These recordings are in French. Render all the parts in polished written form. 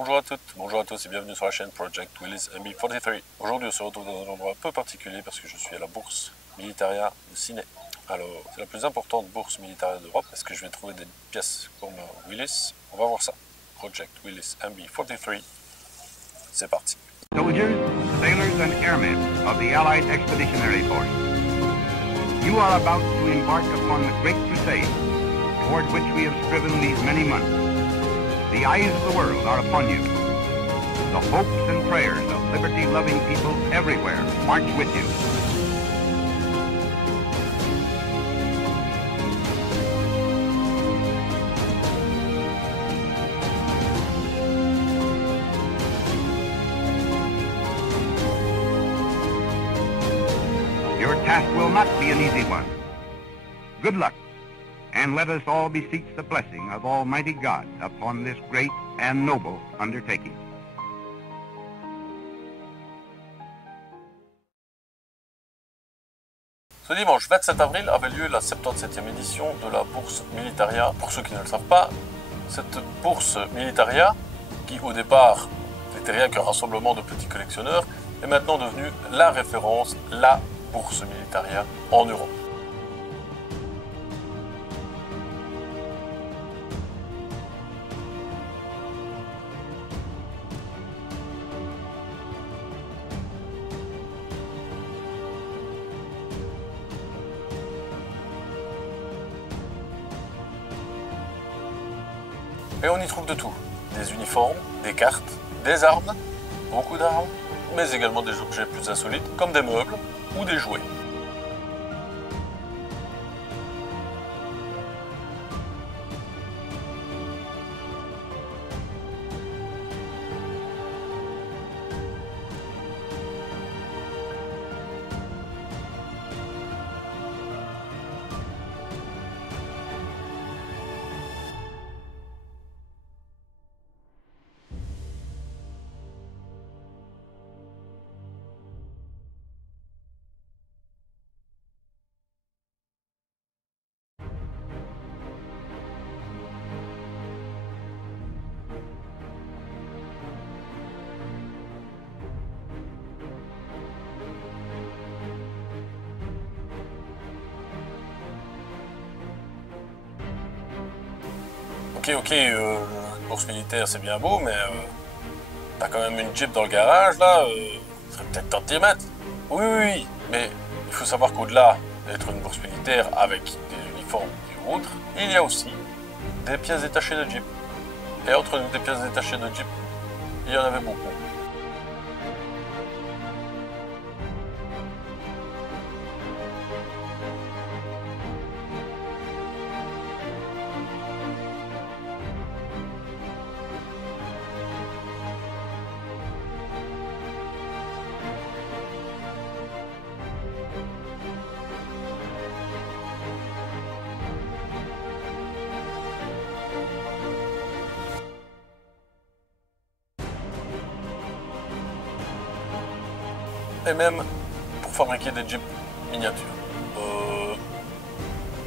Bonjour à toutes, bonjour à tous et bienvenue sur la chaîne Project Willis MB43. Aujourd'hui on se retrouve dans un endroit un peu particulier parce que je suis à la bourse Militaria de Ciné. Alors c'est la plus importante bourse militaire d'Europe. Est-ce que je vais trouver des pièces pour ma Willis? On va voir ça. Project Willis MB43, c'est parti. Soldiers, sailors and airmen of the Allied Expeditionary Force, you are about to embark upon the great crusade toward which we have striven these many months. The eyes of the world are upon you. The hopes and prayers of liberty-loving people everywhere march with you. Your task will not be an easy one. Good luck, and let us all beseech the blessing of Almighty God upon this great and noble undertaking. Ce dimanche 27 avril avait lieu la 77e édition de la bourse Militaria. Pour ceux qui ne le savent pas, cette bourse Militaria, qui au départ n'était rien qu'un rassemblement de petits collectionneurs, est maintenant devenue la référence, la bourse Militaria en Europe. Et on y trouve de tout, des uniformes, des cartes, des armes, beaucoup d'armes, mais également des objets plus insolites comme des meubles ou des jouets. Ok, une bourse militaire c'est bien beau, mais t'as quand même une Jeep dans le garage là, ça serait peut-être temps de t'y mettre. Oui, mais il faut savoir qu'au-delà d'être une bourse militaire avec des uniformes et autres, il y a aussi des pièces détachées de Jeep. Et entre nous, des pièces détachées de Jeep, il y en avait beaucoup. Et même pour fabriquer des Jeeps miniatures.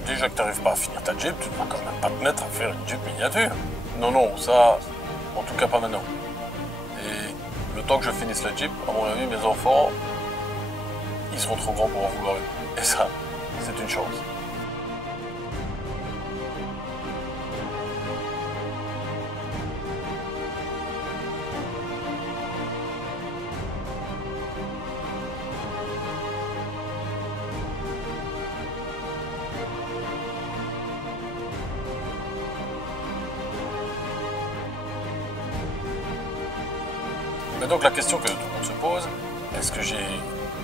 Déjà que tu n'arrives pas à finir ta Jeep, tu ne vas quand même pas te mettre à faire une Jeep miniature. Non, ça, en tout cas pas maintenant. Et le temps que je finisse la Jeep, à mon avis, mes enfants, ils seront trop grands pour en vouloir une. Et ça, c'est une chance. Mais donc la question que tout le monde se pose, est-ce que j'ai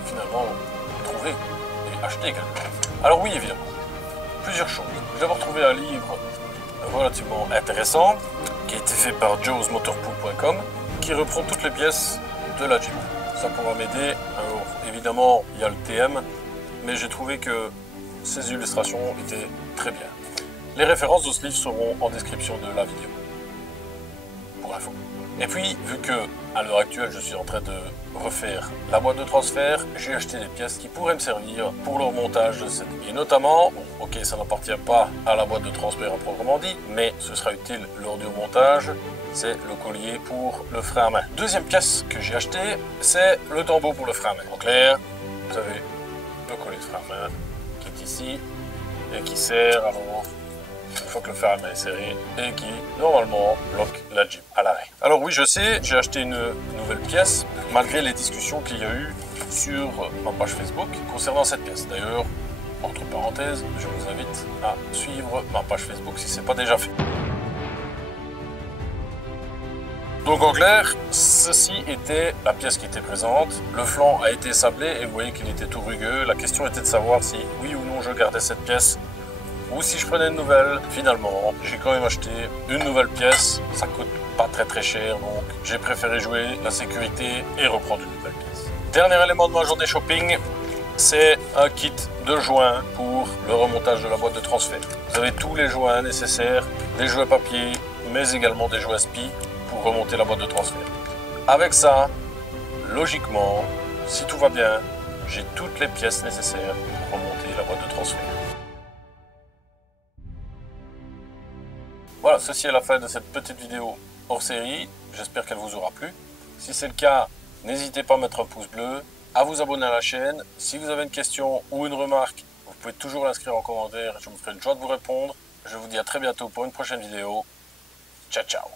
finalement trouvé et acheté quelque chose? Alors oui, évidemment, plusieurs choses. J'ai d'abord trouvé un livre relativement intéressant qui a été fait par joesmotorpool.com qui reprend toutes les pièces de la Jeep. Ça pourra m'aider. Alors évidemment, il y a le TM, mais j'ai trouvé que ces illustrations étaient très bien. Les références de ce livre seront en description de la vidéo, pour info. Et puis, vu que à l'heure actuelle, je suis en train de refaire la boîte de transfert, j'ai acheté des pièces qui pourraient me servir pour le remontage de cette. Et notamment, bon, ok, ça n'appartient pas à la boîte de transfert à proprement dit, mais ce sera utile lors du remontage, c'est le collier pour le frein à main. Deuxième pièce que j'ai acheté, c'est le tambour pour le frein à main. En clair, vous avez le collier de frein à main qui est ici et qui sert alors une fois que le frein à main est serré et qui normalement bloque la Jeep à l'arrêt. Alors oui, je sais, j'ai acheté une nouvelle pièce malgré les discussions qu'il y a eu sur ma page Facebook concernant cette pièce. D'ailleurs, entre parenthèses, je vous invite à suivre ma page Facebook si ce n'est pas déjà fait. Donc en clair, ceci était la pièce qui était présente. Le flanc a été sablé et vous voyez qu'il était tout rugueux. La question était de savoir si oui ou non je gardais cette pièce ou si je prenais une nouvelle. Finalement, j'ai quand même acheté une nouvelle pièce. Ça coûte pas très cher, donc j'ai préféré jouer la sécurité et reprendre une nouvelle pièce. Dernier élément de ma journée shopping, c'est un kit de joints pour le remontage de la boîte de transfert. Vous avez tous les joints nécessaires, des jouets papier, mais également des jouets SPI pour remonter la boîte de transfert. Avec ça, logiquement, si tout va bien, j'ai toutes les pièces nécessaires pour remonter la boîte de transfert. Voilà, ceci est la fin de cette petite vidéo hors série. J'espère qu'elle vous aura plu. Si c'est le cas, n'hésitez pas à mettre un pouce bleu, à vous abonner à la chaîne. Si vous avez une question ou une remarque, vous pouvez toujours l'inscrire en commentaire. Je me ferai une joie de vous répondre. Je vous dis à très bientôt pour une prochaine vidéo. Ciao, ciao.